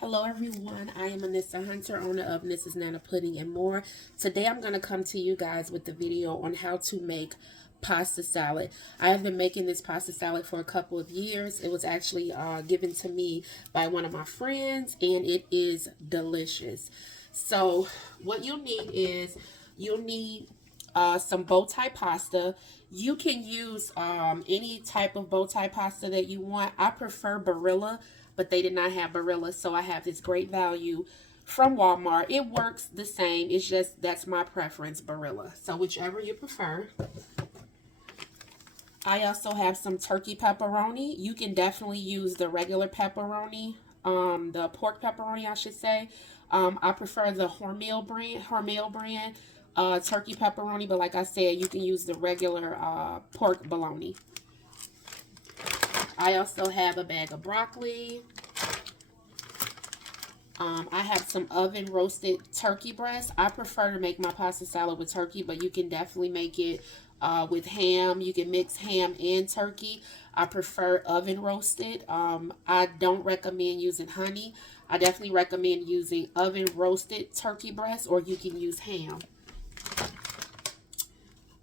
Hello everyone, I am Anissa Hunter, owner of Nissa's Nana Pudding and more. Today I'm going to come to you guys with the video on how to make pasta salad. I have been making this pasta salad for a couple of years. It was actually given to me by one of my friends and it is delicious. So what you'll need is you'll need some bow tie pasta. You can use any type of bow tie pasta that you want. I prefer Barilla, but they did not have Barilla, so I have this great value from Walmart. It works the same. It's just that's my preference, Barilla. So whichever you prefer. I also have some turkey pepperoni. You can definitely use the regular pepperoni, the pork pepperoni, I should say. I prefer the Hormel brand turkey pepperoni, but like I said, you can use the regular pork bologna. I also have a bag of broccoli. I have some oven roasted turkey breast. I prefer to make my pasta salad with turkey, but you can definitely make it with ham. You can mix ham and turkey. I prefer oven roasted. I don't recommend using honey. I definitely recommend using oven roasted turkey breast, or you can use ham.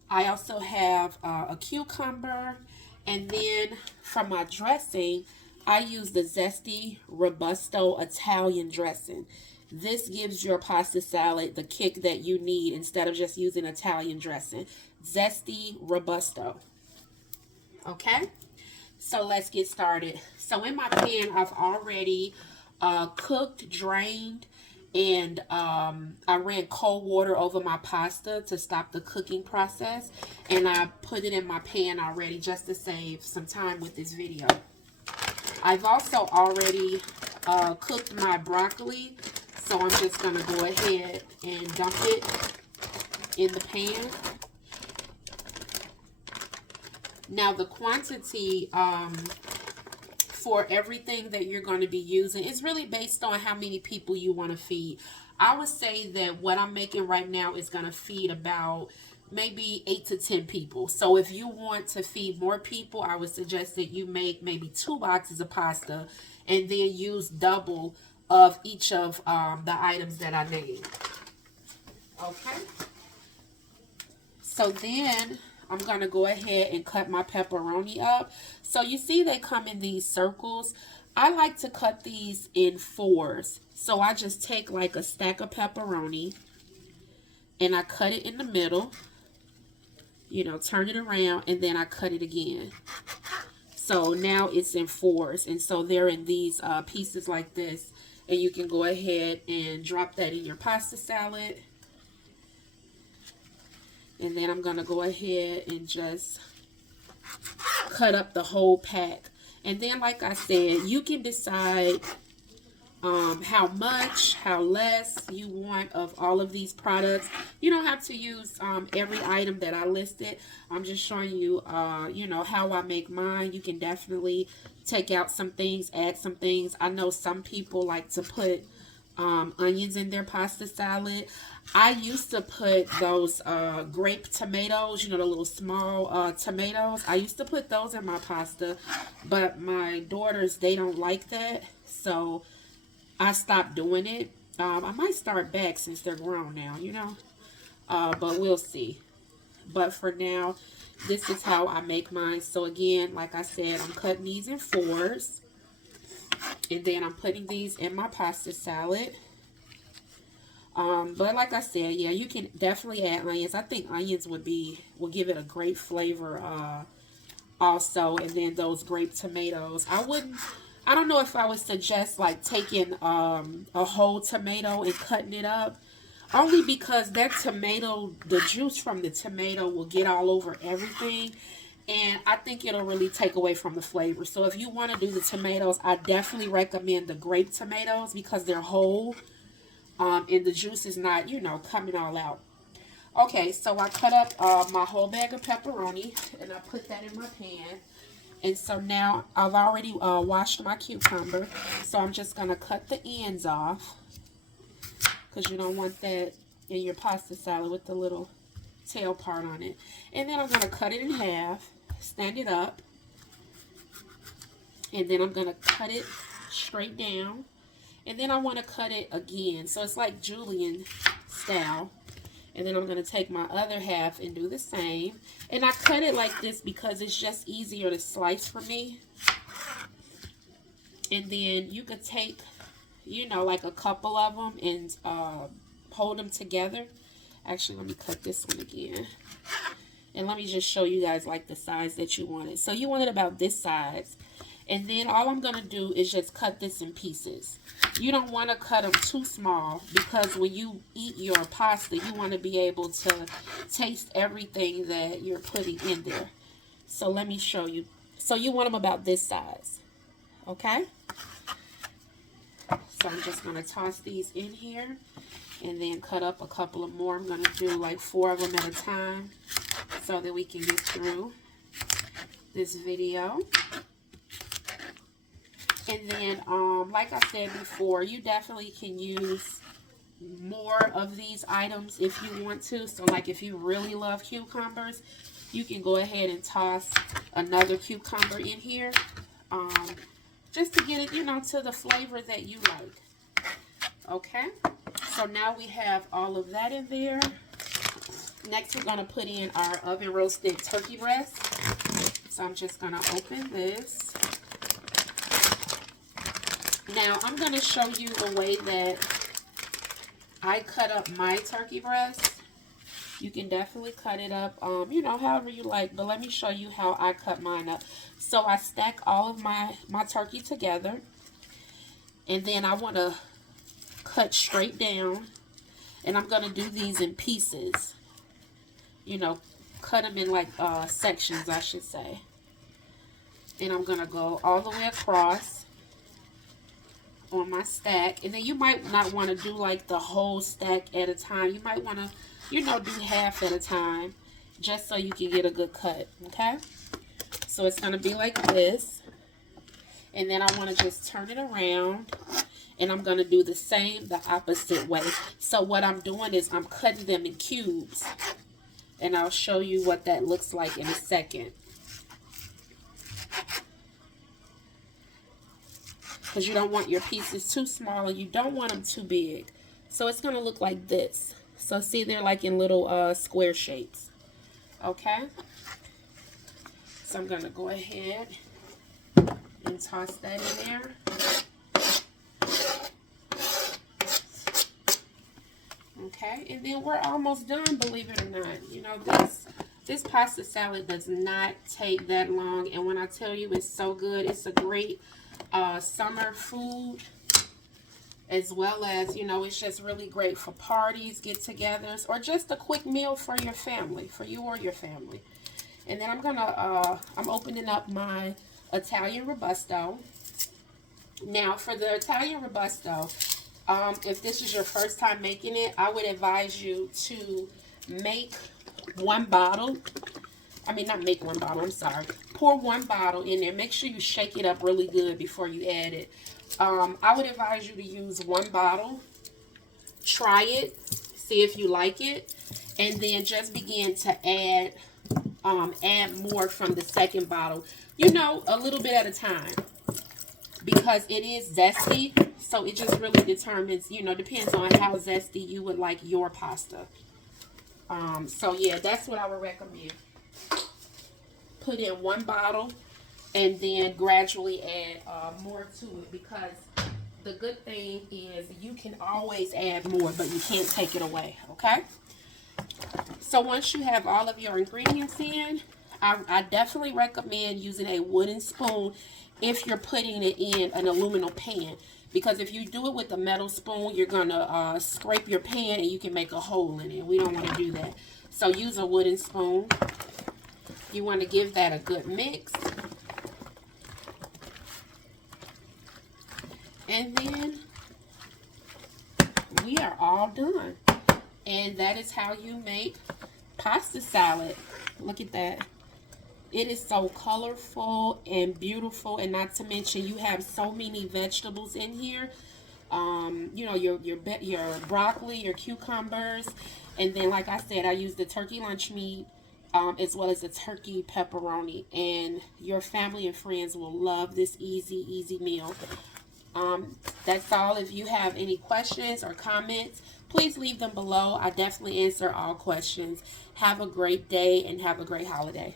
I also have a cucumber, and then for my dressing, I use the Zesty Robusto Italian dressing. This gives your pasta salad the kick that you need instead of just using Italian dressing. Zesty Robusto. Okay? So let's get started. So in my pan, I've already cooked, drained, and I ran cold water over my pasta to stop the cooking process. And I put it in my pan already just to save some time with this video. I've also already cooked my broccoli, so I'm just going to go ahead and dump it in the pan. Now the quantity for everything that you're going to be using is really based on how many people you want to feed. I would say that what I'm making right now is going to feed about maybe 8 to 10 people. So if you want to feed more people, I would suggest that you make maybe 2 boxes of pasta and then use double of each of the items that I named. Okay. So then I'm going to go ahead and cut my pepperoni up. So you see they come in these circles. I like to cut these in 4s. So I just take like a stack of pepperoni and I cut it in the middle. You know, turn it around, and then I cut it again. So now it's in 4s, and so they're in these pieces like this, and you can go ahead and drop that in your pasta salad. And then I'm going to go ahead and just cut up the whole pack. And then, like I said, you can decide how much, how less you want of all of these products. You don't have to use every item that I listed. I'm just showing you, you know, how I make mine. You can definitely take out some things, add some things. I know some people like to put onions in their pasta salad. I used to put those grape tomatoes, you know, the little small tomatoes. I used to put those in my pasta, but my daughters, they don't like that. So I stopped doing it. I might start back since they're grown now, you know. But we'll see. But for now, this is how I make mine. So again, like I said, I'm cutting these in 4s. And then I'm putting these in my pasta salad. But like I said, yeah, you can definitely add onions. I think onions will give it a great flavor also. And then those grape tomatoes. I don't know if I would suggest like taking a whole tomato and cutting it up. Only because that tomato, the juice from the tomato will get all over everything. And I think it'll really take away from the flavor. So if you want to do the tomatoes, I definitely recommend the grape tomatoes because they're whole. And the juice is not, you know, coming all out. Okay, so I cut up my whole bag of pepperoni and I put that in my pan. And so now I've already washed my cucumber. So I'm just going to cut the ends off. Because you don't want that in your pasta salad with the little tail part on it. And then I'm going to cut it in half. Stand it up. And then I'm going to cut it straight down. And then I want to cut it again. So it's like julienne style. And then I'm going to take my other half and do the same. And I cut it like this because it's just easier to slice for me. And then you could take, you know, like a couple of them and hold them together. Actually, let me cut this one again. And let me just show you guys like the size that you want it. So you want it about this size. And then all I'm going to do is just cut this in pieces. You don't want to cut them too small because when you eat your pasta, you want to be able to taste everything that you're putting in there. So let me show you. So you want them about this size. Okay? So I'm just going to toss these in here and then cut up a couple of more. I'm going to do like 4 of them at a time so that we can get through this video. And then, like I said before, you definitely can use more of these items if you want to. So, like if you really love cucumbers, you can go ahead and toss another cucumber in here. Just to get it, you know, to the flavor that you like. Okay? So now we have all of that in there. Next, we're going to put in our oven roasted turkey breast. So I'm just going to open this. Now, I'm going to show you the way that I cut up my turkey breast. You can definitely cut it up, you know, however you like. But let me show you how I cut mine up. So I stack all of my turkey together. And then I want to cut straight down. And I'm going to do these in pieces. You know, cut them in like sections, I should say. And I'm going to go all the way across on my stack. And then you might not want to do like the whole stack at a time. You might want to, you know, do half at a time just so you can get a good cut. Okay? So it's going to be like this. And then I want to just turn it around. And I'm going to do the same, the opposite way. So what I'm doing is I'm cutting them in cubes. And I'll show you what that looks like in a second. Because you don't want your pieces too small and you don't want them too big. So it's going to look like this. So see, they're like in little square shapes. Okay? So I'm going to go ahead and toss that in there. Okay, and then we're almost done, believe it or not. You know, this pasta salad does not take that long. And when I tell you it's so good, it's a great summer food, as well as, you know, it's just really great for parties, get-togethers, or just a quick meal for your family, for you or your family. And then I'm opening up my Italian Robusto. Now, for the Italian Robusto, if this is your first time making it, I would advise you to make one bottle. I mean, not make one bottle, I'm sorry. Pour one bottle in there. Make sure you shake it up really good before you add it. I would advise you to use one bottle. Try it. See if you like it. And then just begin to add more from the second bottle. You know, a little bit at a time. Because it is zesty. So it just really determines, you know, depends on how zesty you would like your pasta. So yeah, that's what I would recommend. Put in one bottle and then gradually add more to it, because the good thing is you can always add more, but you can't take it away, okay? So once you have all of your ingredients in, I definitely recommend using a wooden spoon if you're putting it in an aluminum pan. Because if you do it with a metal spoon, you're going to scrape your pan and you can make a hole in it. We don't want to do that. So use a wooden spoon. You want to give that a good mix. And then we are all done. And that is how you make pasta salad. Look at that. It is so colorful and beautiful, and not to mention you have so many vegetables in here. You know, your broccoli, your cucumbers, and then like I said, I use the turkey lunch meat as well as the turkey pepperoni, and your family and friends will love this easy meal. That's all. If you have any questions or comments, please leave them below. I definitely answer all questions. Have a great day and have a great holiday.